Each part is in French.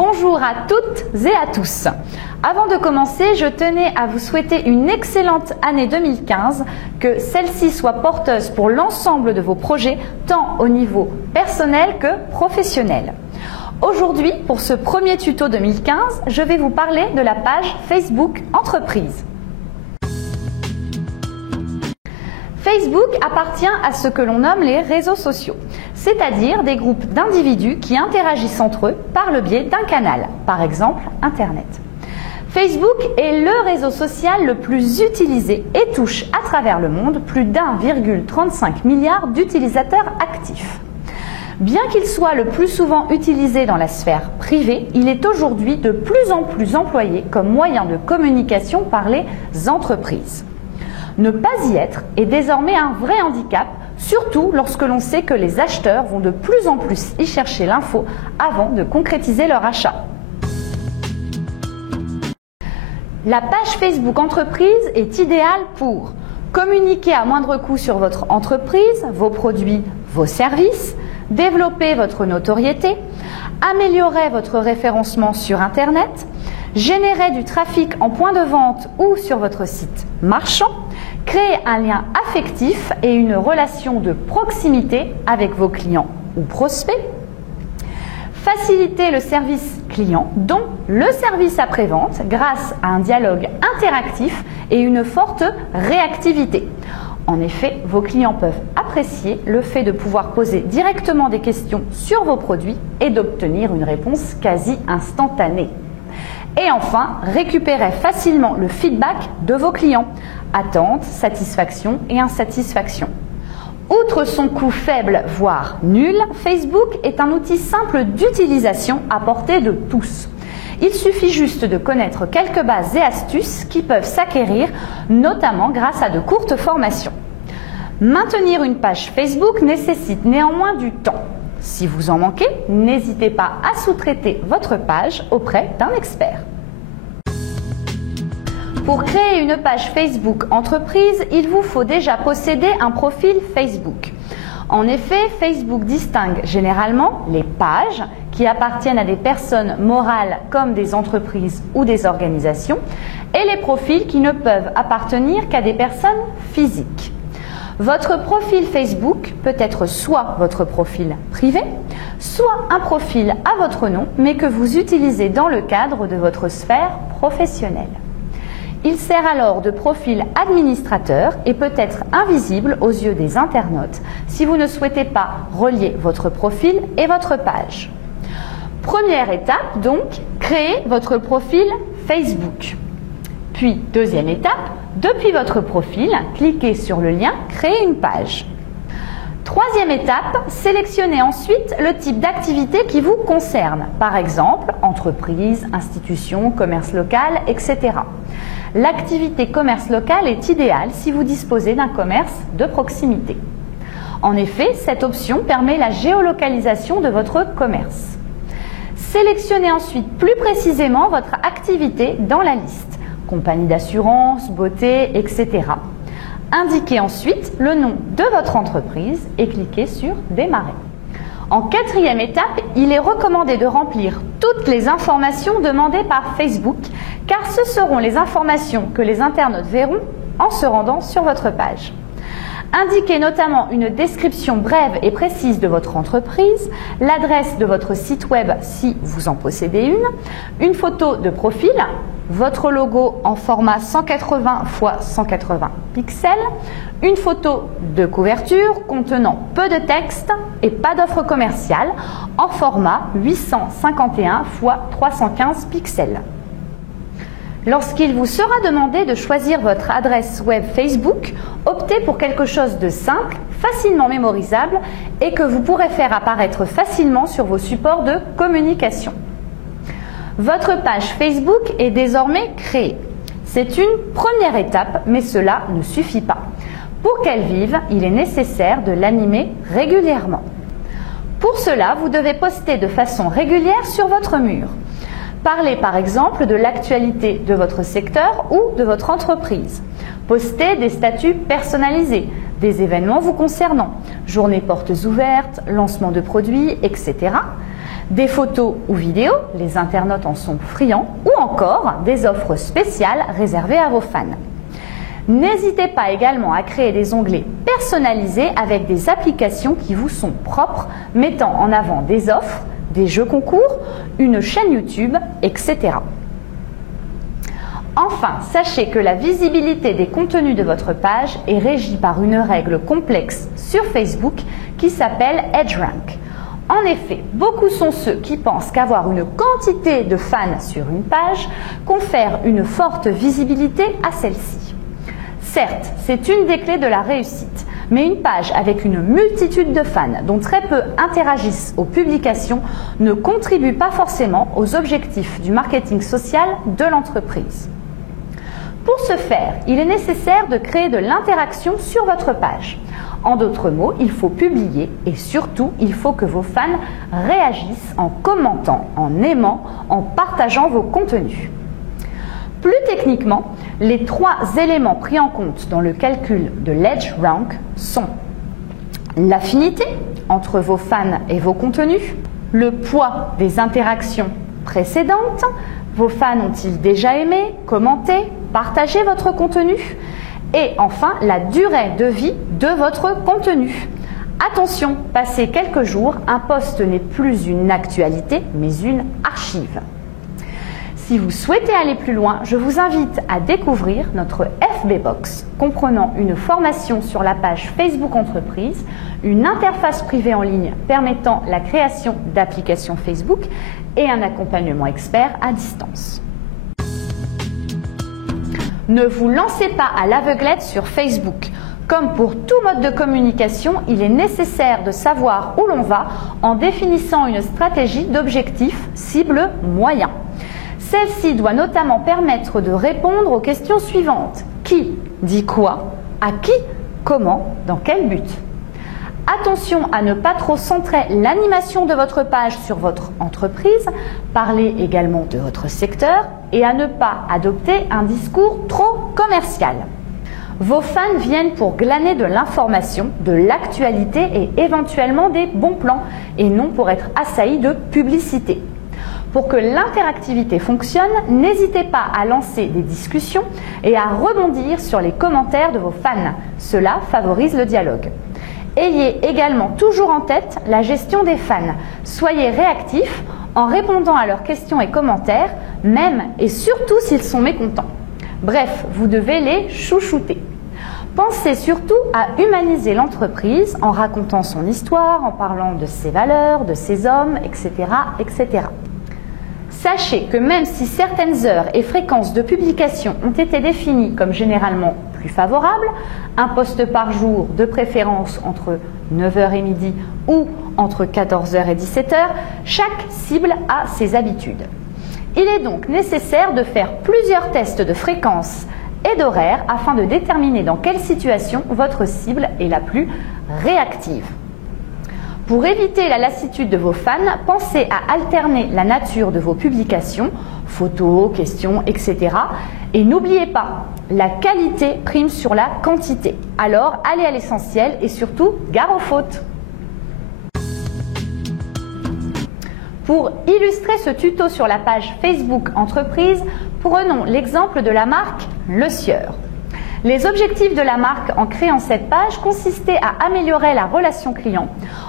Bonjour à toutes et à tous. Avant de commencer, je tenais à vous souhaiter une excellente année 2015, que celle-ci soit porteuse pour l'ensemble de vos projets, tant au niveau personnel que professionnel. Aujourd'hui, pour ce premier tuto 2015, je vais vous parler de la page Facebook Entreprise. Facebook appartient à ce que l'on nomme les réseaux sociaux, c'est-à-dire des groupes d'individus qui interagissent entre eux par le biais d'un canal, par exemple Internet. Facebook est le réseau social le plus utilisé et touche à travers le monde plus d'1,35 milliard d'utilisateurs actifs. Bien qu'il soit le plus souvent utilisé dans la sphère privée, il est aujourd'hui de plus en plus employé comme moyen de communication par les entreprises. Ne pas y être est désormais un vrai handicap, surtout lorsque l'on sait que les acheteurs vont de plus en plus y chercher l'info avant de concrétiser leur achat. La page Facebook Entreprise est idéale pour communiquer à moindre coût sur votre entreprise, vos produits, vos services, développer votre notoriété, améliorer votre référencement sur Internet, générer du trafic en point de vente ou sur votre site marchand, créer un lien affectif et une relation de proximité avec vos clients ou prospects, faciliter le service client, dont le service après-vente grâce à un dialogue interactif et une forte réactivité. En effet, vos clients peuvent apprécier le fait de pouvoir poser directement des questions sur vos produits et d'obtenir une réponse quasi instantanée. Et enfin, récupérer facilement le feedback de vos clients. Attente, satisfaction et insatisfaction. Outre son coût faible, voire nul, Facebook est un outil simple d'utilisation à portée de tous. Il suffit juste de connaître quelques bases et astuces qui peuvent s'acquérir, notamment grâce à de courtes formations. Maintenir une page Facebook nécessite néanmoins du temps. Si vous en manquez, n'hésitez pas à sous-traiter votre page auprès d'un expert. Pour créer une page Facebook Entreprise, il vous faut déjà posséder un profil Facebook. En effet, Facebook distingue généralement les pages qui appartiennent à des personnes morales comme des entreprises ou des organisations et les profils qui ne peuvent appartenir qu'à des personnes physiques. Votre profil Facebook peut être soit votre profil privé, soit un profil à votre nom, mais que vous utilisez dans le cadre de votre sphère professionnelle. Il sert alors de profil administrateur et peut être invisible aux yeux des internautes si vous ne souhaitez pas relier votre profil et votre page. Première étape donc, créer votre profil Facebook. Puis, deuxième étape, depuis votre profil, cliquez sur le lien « Créer une page ». Troisième étape, sélectionnez ensuite le type d'activité qui vous concerne, par exemple, entreprise, institution, commerce local, etc. L'activité commerce local est idéale si vous disposez d'un commerce de proximité. En effet, cette option permet la géolocalisation de votre commerce. Sélectionnez ensuite plus précisément votre activité dans la liste. Compagnie d'assurance, beauté, etc. Indiquez ensuite le nom de votre entreprise et cliquez sur « Démarrer ». En quatrième étape, il est recommandé de remplir toutes les informations demandées par Facebook, car ce seront les informations que les internautes verront en se rendant sur votre page. Indiquez notamment une description brève et précise de votre entreprise, l'adresse de votre site web si vous en possédez une photo de profil, votre logo en format 180 x 180 pixels, une photo de couverture contenant peu de texte et pas d'offre commerciale en format 851 x 315 pixels. Lorsqu'il vous sera demandé de choisir votre adresse web Facebook, optez pour quelque chose de simple, facilement mémorisable et que vous pourrez faire apparaître facilement sur vos supports de communication. Votre page Facebook est désormais créée. C'est une première étape, mais cela ne suffit pas. Pour qu'elle vive, il est nécessaire de l'animer régulièrement. Pour cela, vous devez poster de façon régulière sur votre mur. Parlez par exemple de l'actualité de votre secteur ou de votre entreprise. Postez des statuts personnalisés, des événements vous concernant, journées portes ouvertes, lancement de produits, etc. Des photos ou vidéos, les internautes en sont friands, ou encore des offres spéciales réservées à vos fans. N'hésitez pas également à créer des onglets personnalisés avec des applications qui vous sont propres, mettant en avant des offres, des jeux concours, une chaîne YouTube, etc. Enfin, sachez que la visibilité des contenus de votre page est régie par une règle complexe sur Facebook qui s'appelle EdgeRank. En effet, beaucoup sont ceux qui pensent qu'avoir une quantité de fans sur une page confère une forte visibilité à celle-ci. Certes, c'est une des clés de la réussite, mais une page avec une multitude de fans dont très peu interagissent aux publications ne contribue pas forcément aux objectifs du marketing social de l'entreprise. Pour ce faire, il est nécessaire de créer de l'interaction sur votre page. En d'autres mots, il faut publier et surtout, il faut que vos fans réagissent en commentant, en aimant, en partageant vos contenus. Plus techniquement, les 3 éléments pris en compte dans le calcul de l'EdgeRank sont l'affinité entre vos fans et vos contenus, le poids des interactions précédentes, vos fans ont-ils déjà aimé, commenté, partagé votre contenu, et enfin la durée de vie de votre contenu. Attention, passé quelques jours, un post n'est plus une actualité mais une archive. Si vous souhaitez aller plus loin, je vous invite à découvrir notre FB Box, comprenant une formation sur la page Facebook Entreprise, une interface privée en ligne permettant la création d'applications Facebook et un accompagnement expert à distance. Ne vous lancez pas à l'aveuglette sur Facebook. Comme pour tout mode de communication, il est nécessaire de savoir où l'on va en définissant une stratégie d'objectif cible moyen. Celle-ci doit notamment permettre de répondre aux questions suivantes. Qui dit quoi? À qui? Comment? Dans quel but? Attention à ne pas trop centrer l'animation de votre page sur votre entreprise, parlez également de votre secteur et à ne pas adopter un discours trop commercial. Vos fans viennent pour glaner de l'information, de l'actualité et éventuellement des bons plans et non pour être assaillis de publicité. Pour que l'interactivité fonctionne, n'hésitez pas à lancer des discussions et à rebondir sur les commentaires de vos fans. Cela favorise le dialogue. Ayez également toujours en tête la gestion des fans. Soyez réactifs en répondant à leurs questions et commentaires, même et surtout s'ils sont mécontents. Bref, vous devez les chouchouter. Pensez surtout à humaniser l'entreprise en racontant son histoire, en parlant de ses valeurs, de ses hommes, etc., etc. Sachez que même si certaines heures et fréquences de publication ont été définies comme généralement plus favorables, un post par jour de préférence entre 9h et midi ou entre 14h et 17h, chaque cible a ses habitudes. Il est donc nécessaire de faire plusieurs tests de fréquence et d'horaire afin de déterminer dans quelle situation votre cible est la plus réactive. Pour éviter la lassitude de vos fans, pensez à alterner la nature de vos publications, photos, questions, etc. Et n'oubliez pas, la qualité prime sur la quantité. Alors, allez à l'essentiel et surtout, gare aux fautes. Pour illustrer ce tuto sur la page Facebook Entreprise, prenons l'exemple de la marque Le Sieur. Les objectifs de la marque en créant cette page consistaient à améliorer la relation client,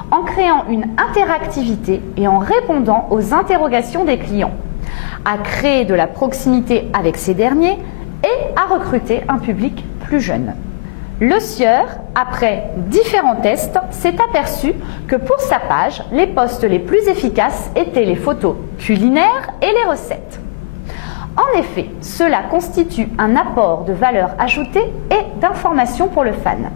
en créant une interactivité et en répondant aux interrogations des clients, à créer de la proximité avec ces derniers et à recruter un public plus jeune. Le Sieur, après différents tests, s'est aperçu que pour sa page, les posts les plus efficaces étaient les photos culinaires et les recettes. En effet, cela constitue un apport de valeur ajoutée et d'information pour le fan.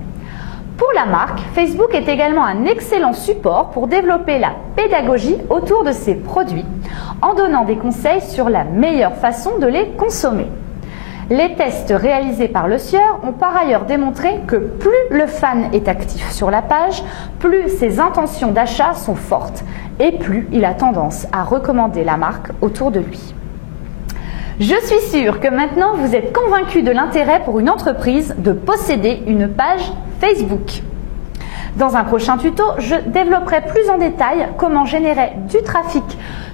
Pour la marque, Facebook est également un excellent support pour développer la pédagogie autour de ses produits, en donnant des conseils sur la meilleure façon de les consommer. Les tests réalisés par Le Sieur ont par ailleurs démontré que plus le fan est actif sur la page, plus ses intentions d'achat sont fortes et plus il a tendance à recommander la marque autour de lui. Je suis sûre que maintenant vous êtes convaincus de l'intérêt pour une entreprise de posséder une page Facebook. Dans un prochain tuto, je développerai plus en détail comment générer du trafic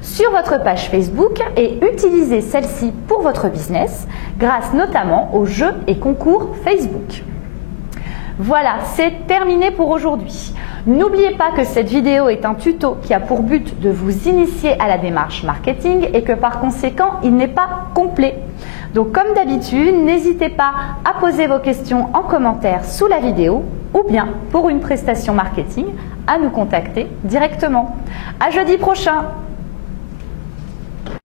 sur votre page Facebook et utiliser celle-ci pour votre business, grâce notamment aux jeux et concours Facebook. Voilà, c'est terminé pour aujourd'hui. N'oubliez pas que cette vidéo est un tuto qui a pour but de vous initier à la démarche marketing et que par conséquent, il n'est pas complet. Donc comme d'habitude, n'hésitez pas à poser vos questions en commentaire sous la vidéo ou bien pour une prestation marketing à nous contacter directement. À jeudi prochain!